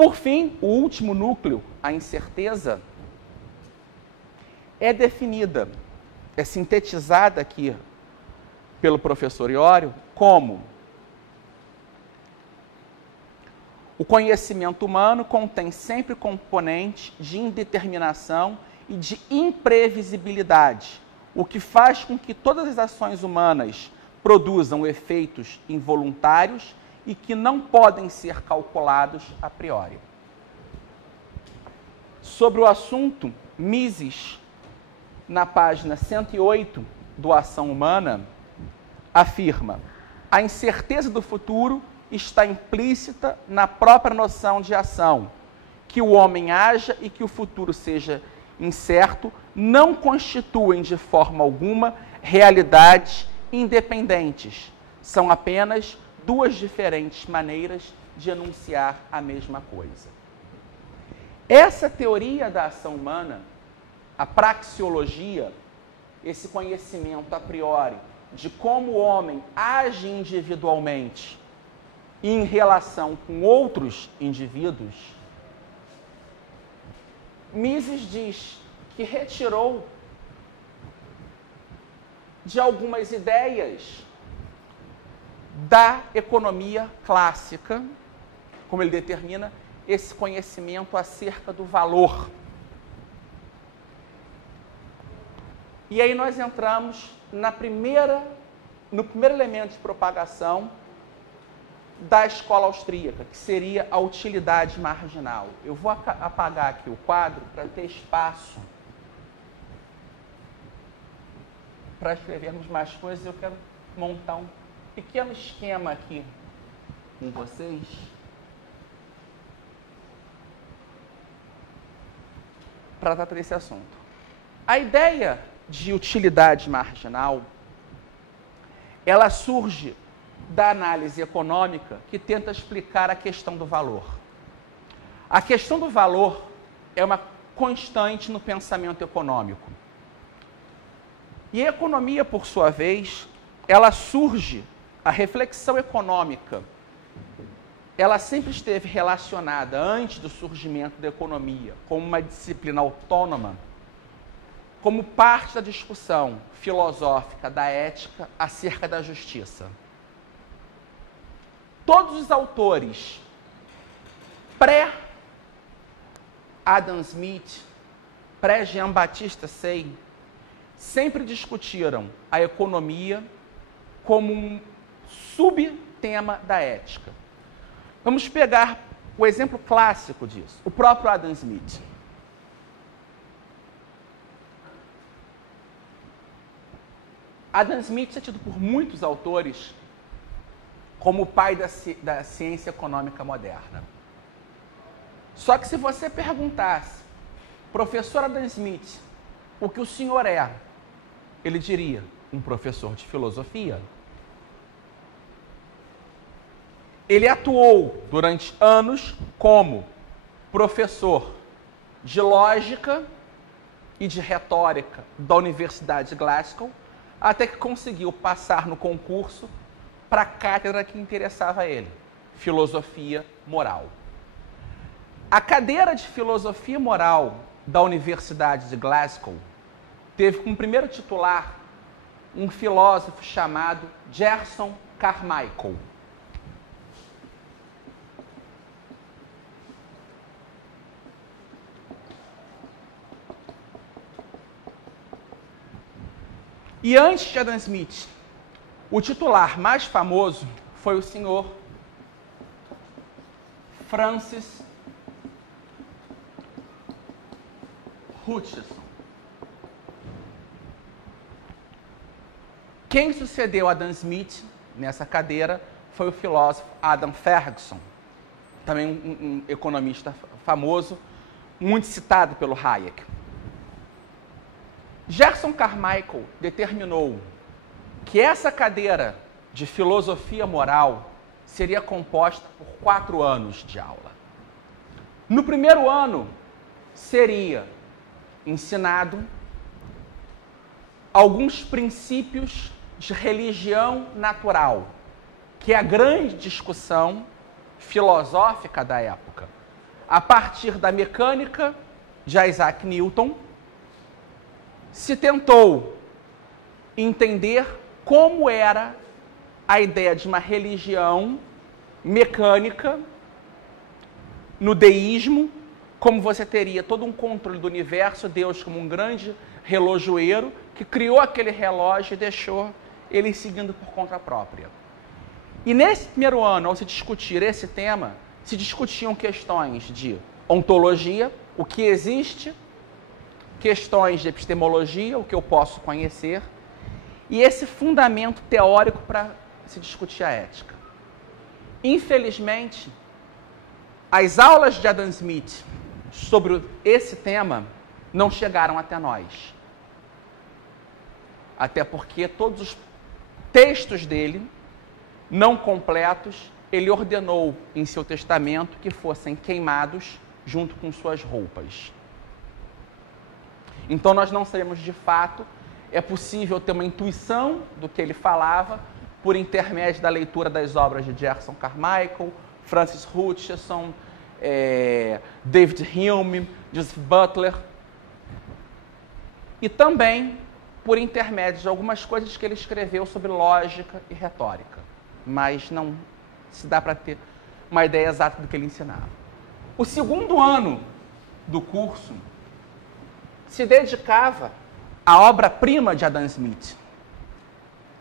por fim, o último núcleo, a incerteza, é definida, é sintetizada aqui pelo professor Iório como: o conhecimento humano contém sempre componente de indeterminação e de imprevisibilidade, o que faz com que todas as ações humanas produzam efeitos involuntários e que não podem ser calculados a priori. Sobre o assunto, Mises, na página 108 do Ação Humana, afirma: a incerteza do futuro está implícita na própria noção de ação. Que o homem haja e que o futuro seja incerto não constituem de forma alguma realidades independentes. São apenas duas diferentes maneiras de enunciar a mesma coisa. Essa teoria da ação humana, a praxeologia, esse conhecimento a priori de como o homem age individualmente em relação com outros indivíduos, Mises diz que retirou de algumas ideias da economia clássica, como ele determina, esse conhecimento acerca do valor. E aí nós entramos no primeiro elemento de propagação da escola austríaca, que seria a utilidade marginal. Eu vou apagar aqui o quadro para ter espaço para escrevermos mais coisas. Eu quero montar um pequeno esquema aqui com vocês para tratar desse assunto. A ideia de utilidade marginal, ela surge da análise econômica que tenta explicar a questão do valor. A questão do valor é uma constante no pensamento econômico. E a economia, por sua vez, ela surge, a reflexão econômica, ela sempre esteve relacionada, antes do surgimento da economia, como uma disciplina autônoma, como parte da discussão filosófica da ética acerca da justiça. Todos os autores pré-Adam Smith, pré-Jean-Baptiste Say, sempre discutiram a economia como um subtema da ética. Vamos pegar o exemplo clássico disso, o próprio Adam Smith. Adam Smith é tido por muitos autores como o pai da ciência econômica moderna. Só que se você perguntasse, professor Adam Smith, o que o senhor é? Ele diria, um professor de filosofia. Ele atuou durante anos como professor de lógica e de retórica da Universidade de Glasgow, até que conseguiu passar no concurso para a cátedra que interessava a ele, filosofia moral. A cadeira de filosofia moral da Universidade de Glasgow teve como primeiro titular um filósofo chamado Gerson Carmichael. E antes de Adam Smith, o titular mais famoso foi o senhor Francis Hutcheson. Quem sucedeu Adam Smith nessa cadeira foi o filósofo Adam Ferguson, também um economista famoso, muito citado pelo Hayek. Gerson Carmichael determinou que essa cadeira de filosofia moral seria composta por 4 anos de aula. No primeiro ano, seria ensinado alguns princípios de religião natural, que é a grande discussão filosófica da época. a partir da mecânica de Isaac Newton, se tentou entender como era a ideia de uma religião mecânica no deísmo, como você teria todo um controle do universo, Deus como um grande relojoeiro que criou aquele relógio e deixou ele seguindo por conta própria. E nesse primeiro ano, ao se discutir esse tema, se discutiam questões de ontologia, o que existe, questões de epistemologia, o que eu posso conhecer, e esse fundamento teórico para se discutir a ética. Infelizmente, as aulas de Adam Smith sobre esse tema não chegaram até nós. Até porque todos os textos dele, não completos, ele ordenou em seu testamento que fossem queimados junto com suas roupas. Então nós não sabemos de fato, é possível ter uma intuição do que ele falava por intermédio da leitura das obras de Gerson Carmichael, Francis Hutcheson, David Hume, Joseph Butler, e também por intermédio de algumas coisas que ele escreveu sobre lógica e retórica, mas não se dá para ter uma ideia exata do que ele ensinava. O segundo ano do curso se dedicava à obra-prima de Adam Smith,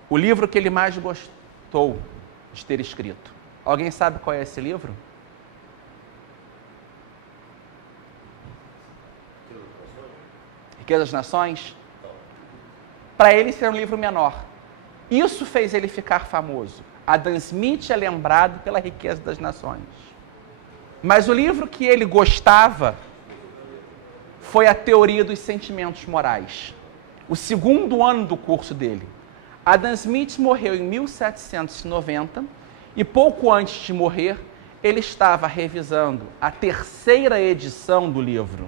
o livro que ele mais gostou de ter escrito. Alguém sabe qual é esse livro? Riqueza das Nações? Para ele, esse era um livro menor. Isso fez ele ficar famoso. Adam Smith é lembrado pela Riqueza das Nações. Mas o livro que ele gostava foi a Teoria dos Sentimentos Morais. O segundo ano do curso dele. Adam Smith morreu em 1790 e pouco antes de morrer, ele estava revisando a terceira edição do livro.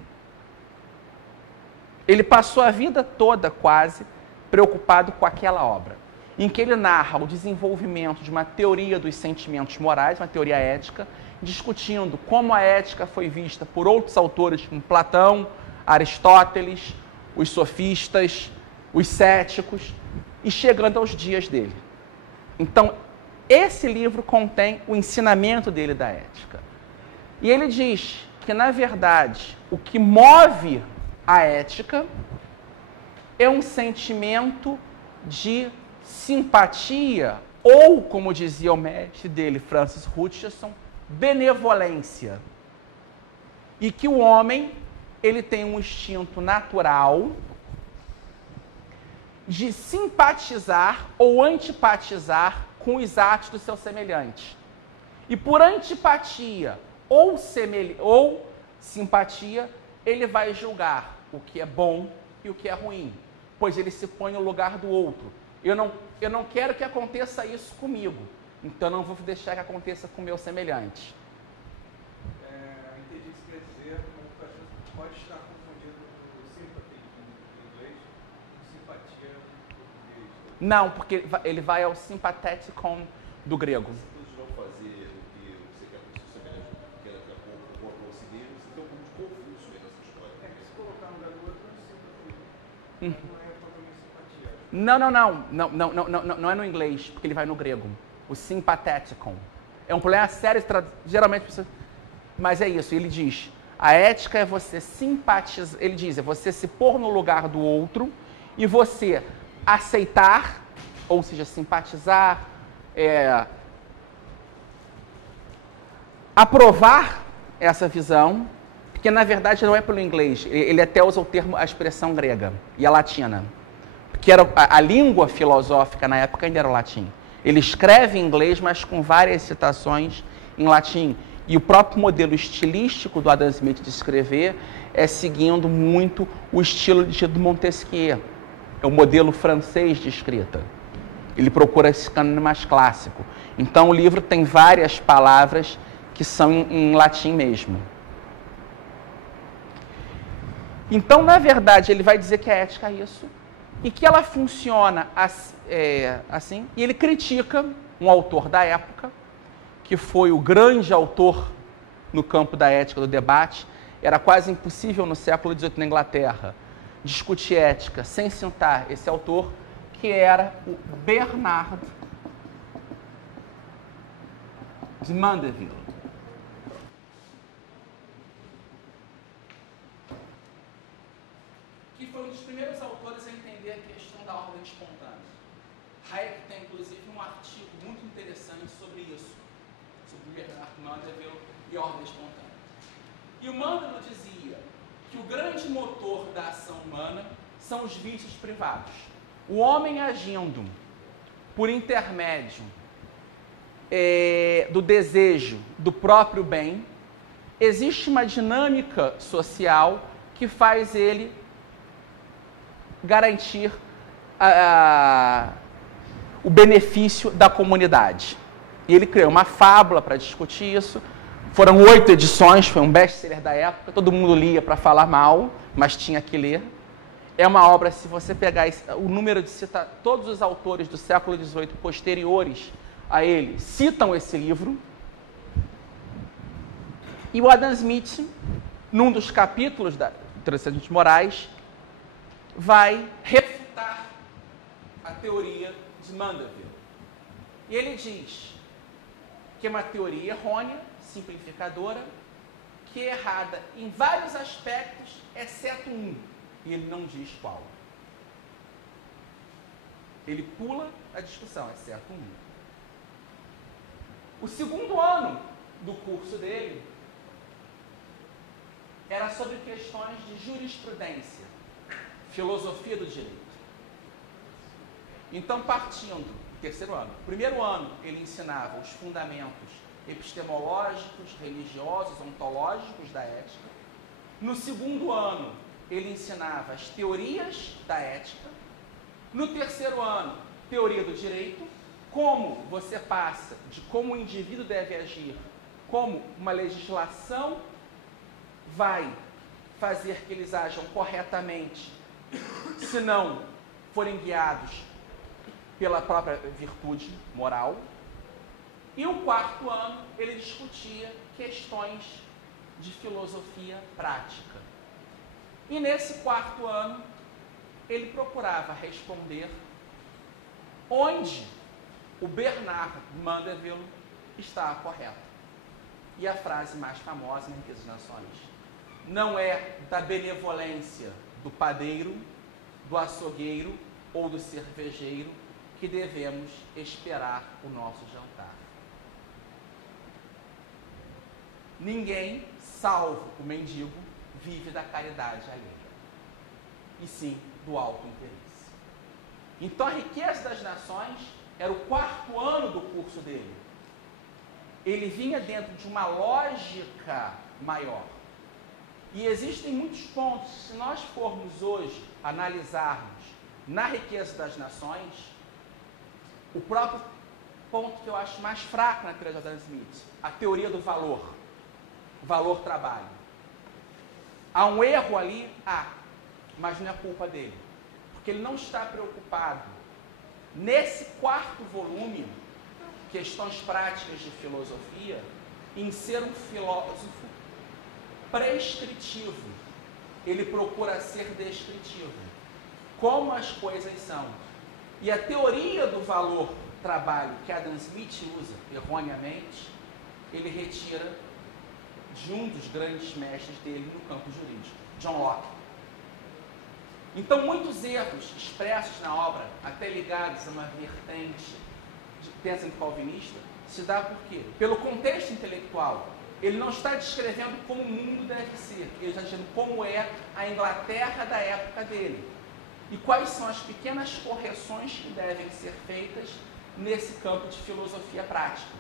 Ele passou a vida toda quase preocupado com aquela obra, em que ele narra o desenvolvimento de uma teoria dos sentimentos morais, uma teoria ética, discutindo como a ética foi vista por outros autores como Platão, Aristóteles, os sofistas, os céticos, e chegando aos dias dele. Então, esse livro contém o ensinamento dele da ética. E ele diz que, na verdade, o que move a ética é um sentimento de simpatia ou, como dizia o mestre dele, Francis Hutcheson, benevolência. E que o homem, ele tem um instinto natural de simpatizar ou antipatizar com os atos do seu semelhante. E por antipatia ou simpatia, ele vai julgar o que é bom e o que é ruim, pois ele se põe no lugar do outro. Eu não quero que aconteça isso comigo, então não vou deixar que aconteça com o meu semelhante. Entendi o que você quer dizer, mas pode estar confundido com sympathy em inglês com simpatia em português. Não, porque ele vai ao sympatheticon do grego. Se não fazer o que você quer para o seu semelhante, que é daqui a pouco ou conseguir, você tem um pouco de conflito aí nessa história. Que se colocar no lugar do outro, não é sympathy. Não é totalmente simpatia. Não é no inglês, porque ele vai no grego. O sympatheticon. É um problema sério, geralmente, mas é isso, ele diz, a ética é você simpatizar, ele diz, é você se pôr no lugar do outro e você aceitar, ou seja, simpatizar, aprovar essa visão, porque na verdade não é pelo inglês, ele até usa o termo, a expressão grega e a latina, porque era a língua filosófica na época ainda era o latim. Ele escreve em inglês, mas com várias citações em latim. E o próprio modelo estilístico do Adam Smith de escrever é seguindo muito o estilo de Montesquieu. É o modelo francês de escrita. Ele procura esse cânone mais clássico. Então o livro tem várias palavras que são em latim mesmo. Então, na verdade, ele vai dizer que a ética é isso e que ela funciona assim. E ele critica um autor da época, que foi o grande autor no campo da ética do debate. Era quase impossível no século XVIII na Inglaterra discutir ética sem citar esse autor, que era o Bernard de Mandeville. Que foi um dos primeiros autores a entender a questão da ordem espontânea. Hayek tem, inclusive, um artigo muito interessante sobre isso, sobre Bernard Mandeville e a ordem espontânea. E o Mandeville dizia que o grande motor da ação humana são os vícios privados. O homem agindo por intermédio do desejo do próprio bem, existe uma dinâmica social que faz ele garantir o benefício da comunidade. E ele criou uma fábula para discutir isso. Foram 8 edições, foi um best-seller da época, todo mundo lia para falar mal, mas tinha que ler. É uma obra, se você pegar o número de citar, todos os autores do século XVIII posteriores a ele citam esse livro. E o Adam Smith, num dos capítulos da Interessantes Morais, vai refutar a teoria de Mandeville. E ele diz que é uma teoria errônea, simplificadora, que é errada em vários aspectos, exceto um, e ele não diz qual. Ele pula a discussão, exceto um. O segundo ano do curso dele era sobre questões de jurisprudência, filosofia do direito. Então, partindo, terceiro ano, primeiro ano ele ensinava os fundamentos epistemológicos, religiosos, ontológicos da ética. No segundo ano, ele ensinava as teorias da ética. No terceiro ano, teoria do direito, como você passa de como o indivíduo deve agir, como uma legislação vai fazer que eles ajam corretamente, se não forem guiados pela própria virtude moral. E o quarto ano, ele discutia questões de filosofia prática. E nesse quarto ano, ele procurava responder onde o Bernard Mandeville estava correto. E a frase mais famosa em Riqueza das Nações: não é da benevolência do padeiro, do açougueiro ou do cervejeiro que devemos esperar o nosso jantar. Ninguém, salvo o mendigo, vive da caridade alheia, e sim do alto interesse. Então, a Riqueza das Nações era o quarto ano do curso dele. Ele vinha dentro de uma lógica maior. E existem muitos pontos, se nós formos hoje analisarmos na Riqueza das Nações, o próprio ponto que eu acho mais fraco na teoria de Adam Smith, a teoria do valor, valor-trabalho. Há um erro ali, mas não é culpa dele, porque ele não está preocupado, nesse quarto volume, Questões Práticas de Filosofia, em ser um filósofo prescritivo. Ele procura ser descritivo, como as coisas são. E a teoria do valor-trabalho que Adam Smith usa, erroneamente, ele retira de um dos grandes mestres dele no campo jurídico, John Locke. Então, muitos erros expressos na obra, até ligados a uma vertente de pensamento calvinista, se dá por quê? Pelo contexto intelectual. Ele não está descrevendo como o mundo deve ser, ele está dizendo como é a Inglaterra da época dele. E quais são as pequenas correções que devem ser feitas nesse campo de filosofia prática.